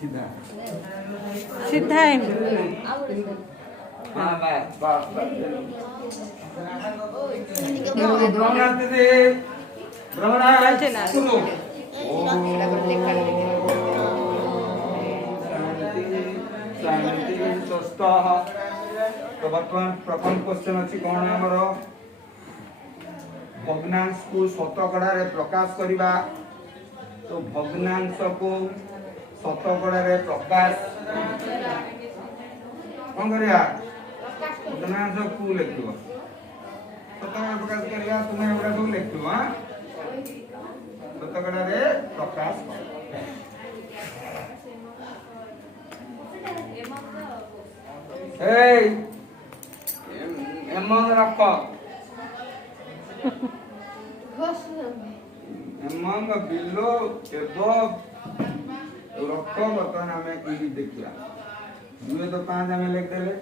सीधा सीधा है हाँ बस ब्रह्मणा दीदी ब्रह्मणा सुनो शांति स्वस्थ। तो बर्तमान प्रथम क्वेश्चन अच्छी कौन आमर भग्नांश को शतकड़ा रे प्रकाश करवा। तो भग्नांश को शतकड़ा रे प्रकाश कौन करिया भग्नांश को लिखिबो शतकड़ा प्रकाश करवा तुम्हें एवरा सब लिखिबो हां शतकड़ा रे प्रकाश कर। एमंग रख एमंग बिलो एबो रख बर्तमान हमें ई देखिया 2 तो 5 हमें लिख देले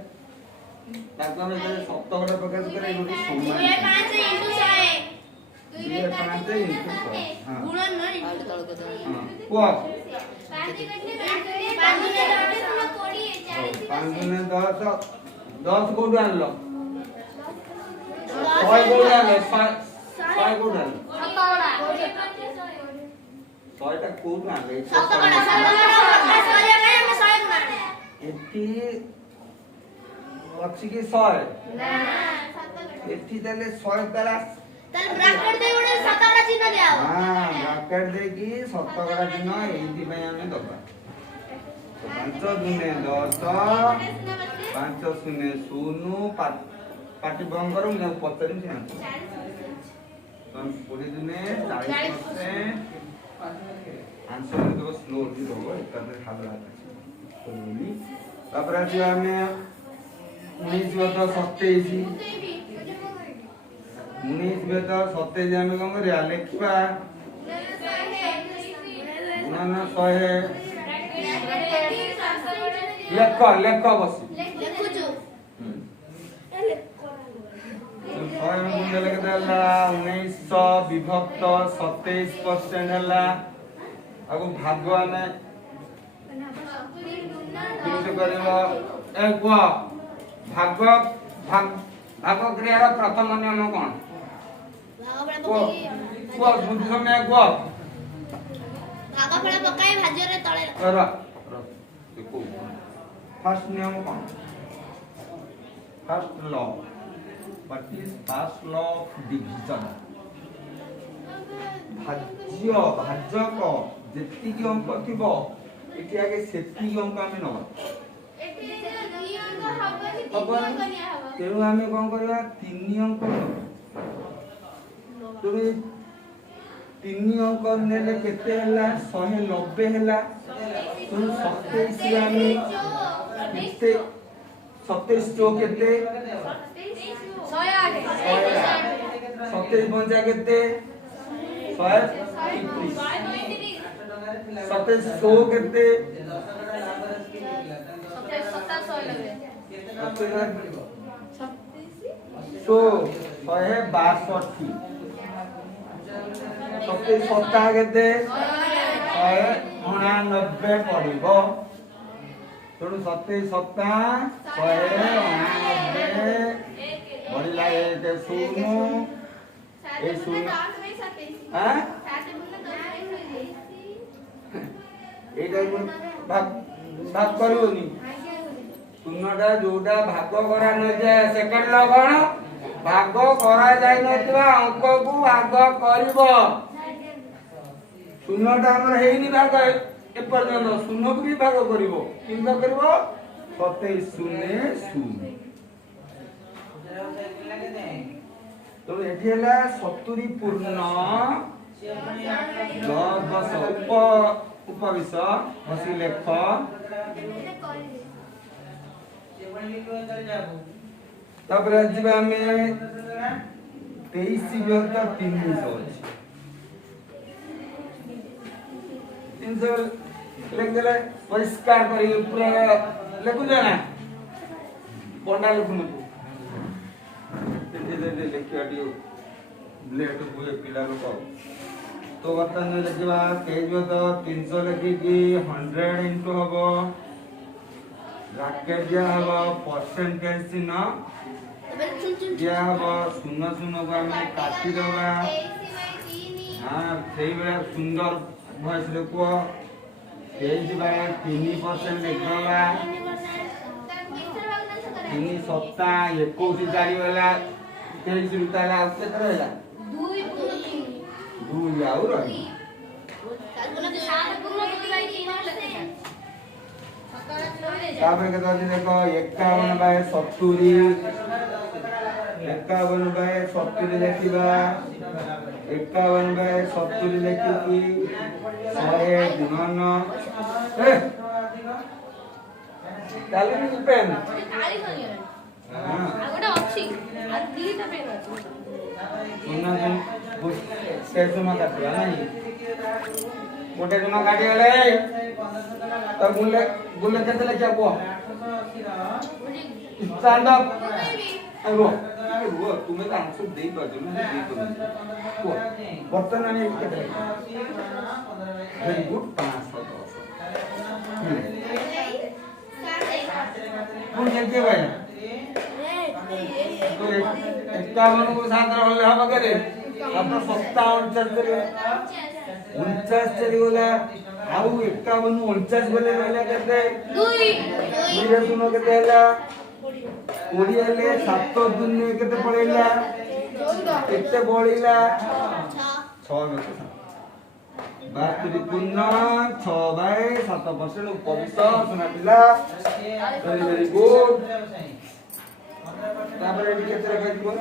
ताको हमें शतकड़ा प्रकाश करे एगो समान 2 5 इंटू 100 हां गुणन न इंटू तळक हां को 5 ने 10 10 को डाल लो 100 को डाल 100 को डाल 100 टा को डाल एटी अच्छी की 100 ना एटी देले 100 ताला तल ब्रैकेट दे उडे शतकड़ा चिन्ह दिया हां ब्रैकेट दे की शतकड़ा चिन्ह एटी पे हमें दबा 5 दुने 10 5 शून्य शून्य पार्टी बंद करो मैं पत्तरी से तो 20 दुने 40% आंसर तो स्लो ही होगा इतना हालत तो नहीं तापर जो हमें 19 बता 27 19 बता 27 हमें कौन करिया लिखवा ना ना 100 लेख लेख बसी लिखुछु 100 मुंडे लिख देला 1900 विभक्त 27% हला आगो भाग में किसे करबो ए को भाग भाग भाग क्रियार प्रथम नियम कोन को बुद्धि समय को भागा फड़ा पकाई भाज्य रे तळे रा देखो फर्स्ट नियम कोन first law what is first law of division भाजक जेति की अंक थिबो एटी आगे सेति अंक हमें न एटी 2 अंक हबो हबो तेनु हमें कोन करबा 3 अंक तुम 3 अंक नेले केते हला 190 हला तुम 27 रे हमें केते 27 चो केते 108 27 पंजा केते 121 27 100 केते 162 27 सप्ताह केते 189 पड़िबो तेणु 27 सप्ताह 189 बढ़िला 1 शून्य ए शून्य हां एटा भाग भाग करबोनी शून्यटा जोटा भाग करा न जाय सेकंड लो कोन भाग करा जाय नथिबा अंक को भाग करबो शून्यटा हमर हेइनी भाग ए पर्यंत शून्य को भी भाग करबो किंबा करबो 27 शून्य शून्य तो एठी हला 70 पूर्ण 10 उपविश हसी लेख तापर जीवा में 23 व्यक्त 300 अछि 300 लिख देले परिष्कार करी पूरा लिखु जाना पंडा लिखुनु दे लिखिया दियो ब्लेड बुए पिला लोक तो बर्तन लिखा केजी तो 300 लिखिकी 100 इंटू हम ब्रैकेट दिया हम परसेंटेज चिन्ह दिया हम शून्य शून्य को आम काटी दबा हाँ से सुंदर भॉइस रे कह 3% लिखदबा 3 सप्ताह 21 चारि वाला 23 रुपया आउ केते रहला 2 आउ रही तापर के देखो 51 बाय 70 51 बाय 70 लिखिबा 51 बाय 70 लिखिकी 100 गुणन ए ताले नि पेन हां आगोटा अछि आ दीटा पेन अछि सुना से सुना काटला नहीं गोटे जुना काटी गले तो गुले गुले केते लेके को स्टैंड अप आगो वो तुम्हें आंसर दे बाजू में दे तो को बर्तन आने केते वेरी गुड 510 कौन जल्दी भाई तो 51 को साथ रहले हम करे अपना 57 चली बोला आउ 51 49 बोले रहले केते 2 रे सुनो केते हला 20 हेले 7 दिन केते पड़ेला केते बळिला 6 में 72 पूर्ण 6 बाय 7% उपविष्ट सुना पिला वेरी गुड तापर एडी केते रखिबो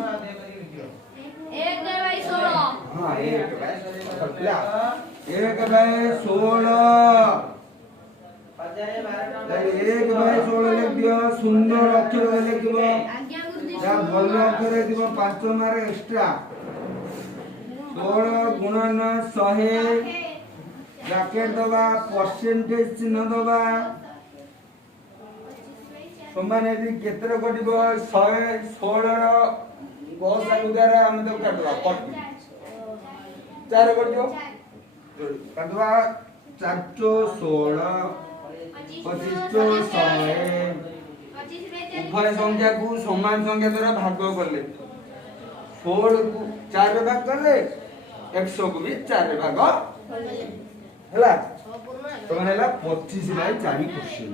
1 बाय 16 हां 1 बाय 16 1 बाय 16 1 बाय 16 लिख दियो सुंदर अक्षर लिखिबो या भल अक्षर दिबो 5 मार्क एक्स्ट्रा 16 गुणन 100 ब्रैकेट दबा परसेंटेज चिन्ह दबा समान यदि केतर कटिबो 116 रो गोसा गुदारा हम तो काटवा कट 4 कटियो काटवा 416 25 उभय संख्या को समान संख्या द्वारा भाग करले 16 को 4 रे भाग करले 100 को भी 4 रे भाग हला तो मानेला 25 बाय 4%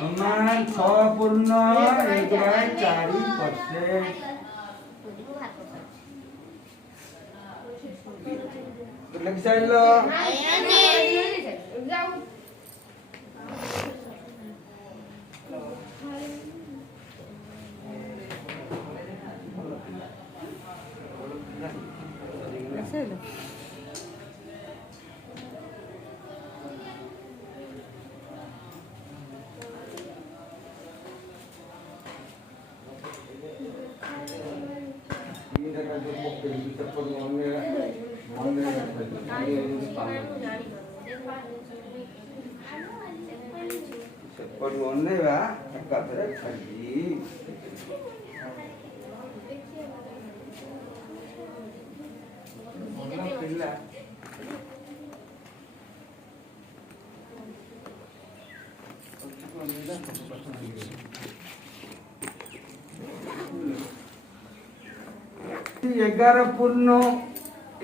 समान 6 पूर्ण 1 बाय 4% तो लिख साइलो Marcelo. एगार पूर्ण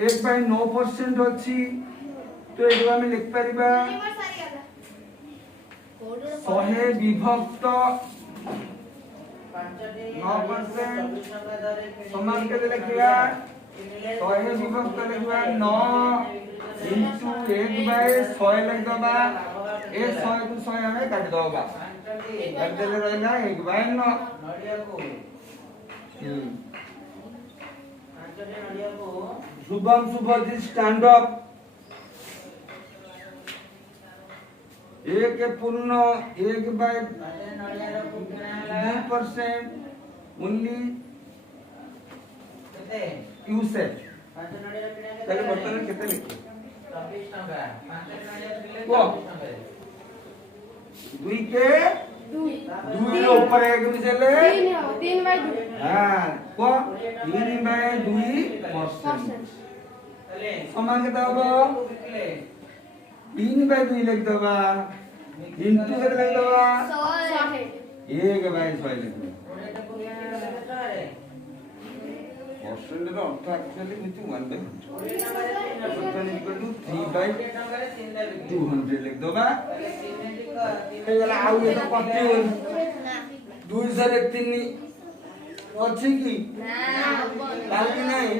1/9% अच्छी तो ये आम लिख पार 100 विभक्त 9% समान के लिखा 100 विभक्त लिखा 9 इंटू 1/100 लिख दबा ए 100 को 100 हमें काट दबा काट देले रहला 1/9 शुभम शुभजी स्टैंड अप 1 पूर्ण 1/2% ओनली यूसेज ताले बर्तन केते लिखो 24 टका 5 नडिया पिले 24 टका 2 के 2 रो ऊपर 1 मिसेले 3/2 हां को 3/2% समान केता हो 3/2 लिख दबा इंटू के लिख दबा 1/100 लिख दबा परसेंट रो अर्थ एक्चुअली किछु 1/100 परसेंट इक्वल टू 3/200 लिख दबा हे गला आउ ये तो कटि 200 रे 3 अछि की काली नहीं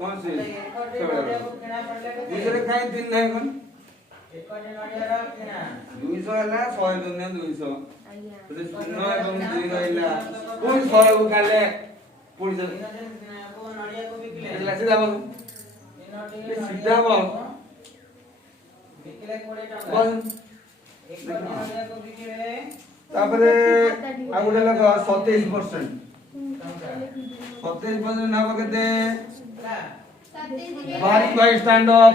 कौन से दूसरे खाई 3 नहीं कौन 200 ହେଲା 100 ଦୁନିଆ 200 ପୁଣି 0 ଏବଂ 2 ରହିଲା ପୁଣି 100 କୁ କାଲେ ପୁଣି ହେଲା ସିଧା ବସ ସିଧା ବସ ତାପରେ ଆଉ ଗୋଟେ ଲଗ 27% 27% ହବ କେତେ बारी बाई स्टैंड अप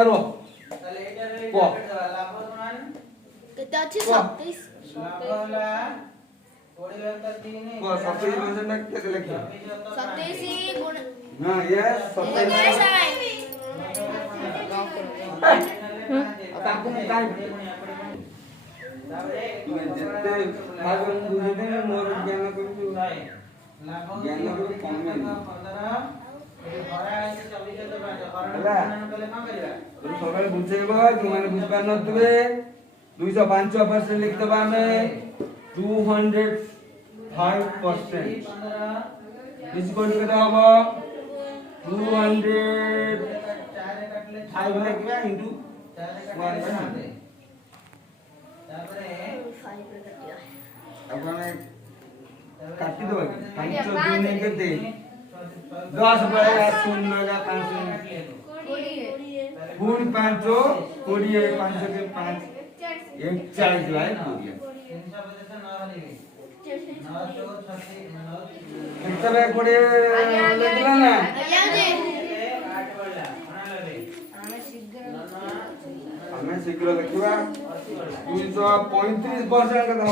अरो को कितना अच्छी 27 को 27% केते लिखियो 27 गुण हां यस 27 ताकू काई तुमे जत्ते भागन बुझिते मोर ज्ञान करू ज्ञान करू कमे तुम सकाल बुझेबो तुमने बुझ पार नथबे 205% लिख दबा में 205% इज इक्वल टू केटा होबो 205 लिखबा इनटू 1 अब हमें काटी दो 5 2 केते 10 बड़ा 0 का 5 पूर्ण 5 20 5 के 5 41 लाइन हो गया कितना कोड़े लिखला ना हमें शीघ्र लिखवा 235% का था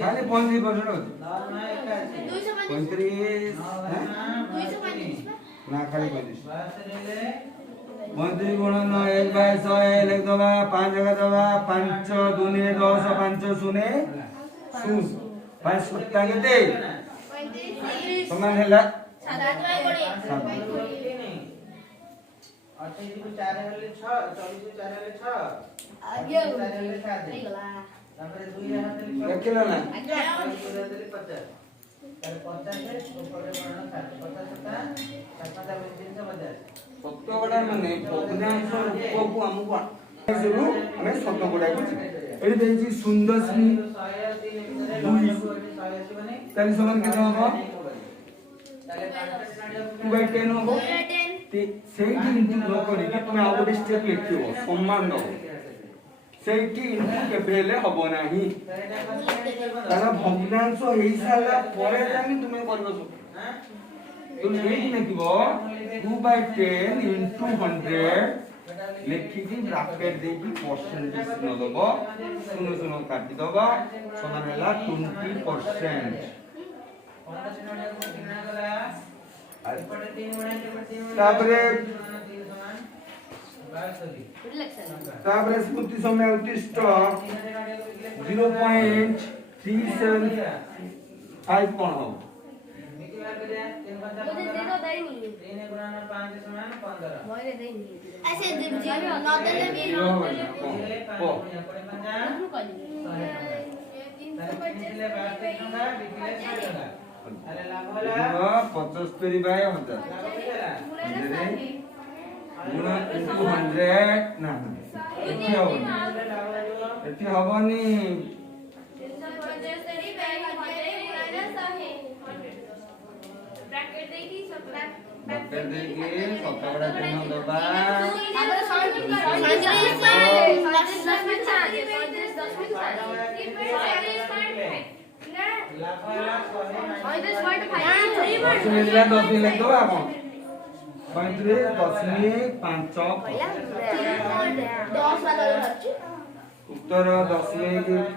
खाली 35% होती 35 ना खाली 35 35 गुणन 1/100 लिख दबा 5 जगह दबा 5 2 10 5 0 5 सत्ता केते समान हैला 7 कोड़े 28 को 4 हेले 6 24 को 4 हेले 6 आगे हेले 7 गला तापर 2 हेले 6 देखिलो ना 50 तार 50 ऊपर बणना 50 50 350 सत्तगडा माने भग्नांश रूपको हमको शुरू हमें सत्तगडा को एडी देजी सुंदरश्री 2 ताली समान केते होबो ताले 2/10 होबो सेठी इंटू न करी कि तुम आउ गोटे स्टेप लिखियो सम्मान दो सेठी इंटू केबेले हबो नाही कारण भग्नांश हेई साला परे जानी तुमे करबो तुम एठी लिखिबो 2/10 इंटू 100 लिखि कि ब्रैकेट दे कि परसेंटेज न दबो सुनो सुनो काटी दबो समान हैला 20% तापरे स्मृति समय उत्तिष्ट 0.375 कोण हो ऐसे जीव न देले भी को 75 बाय 1000 गुणा 200 ना एठी हबनी ब्रैकेट देके सतगडा चिन्ह दबा मिलला 10 लिख दो आप 35.5 उत्तर 10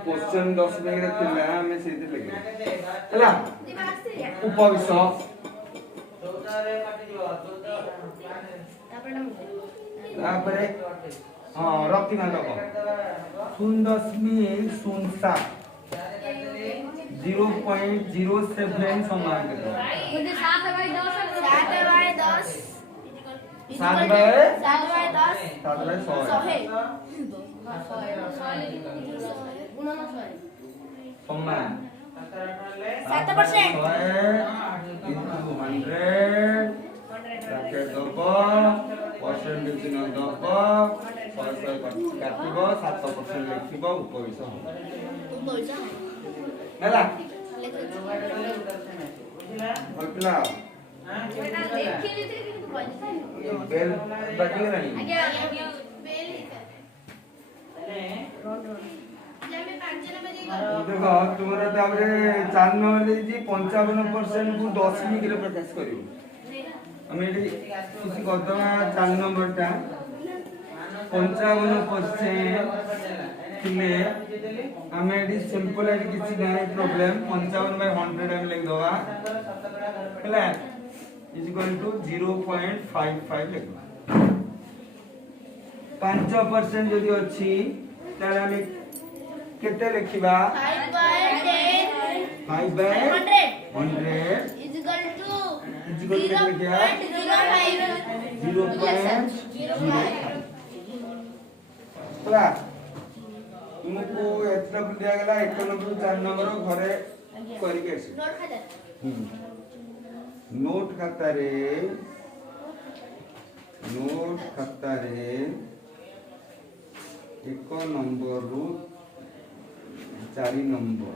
क्वेश्चन 10 रे थिला हमें सेति लगे हला उपविश तापरे हां रक्ति ना लग 0.07 0.07 समान के मुझे 7/10 7/10 7/10 समान 7% into 100 bracket दबो परसेंटेज न दबो 100 काटिबो 7% लिखिबो उपविश होला बुझला बेल बजी गलानी देखो तुम्हारा ताबरे 4 नंबर जी 55% को 10 मिनिट रे प्रकाश करियो हमें एटी किसी करदमा 4 नंबर टा 55% थिले हमें एटी सिंपल एटी किसी नहीं प्रॉब्लम 55/100 हम लिख दवा हैला इज इक्वल टू 0.55 लिखबा 5% यदि अछि ताले हम केते लिखिबा 5/100 is equal to 0.05 होला तुमको एतना दिया गेला 1 नंबर 4 नंबर घरे करि के आसी नोट खाता रे 1 नंबर रु 4 नंबर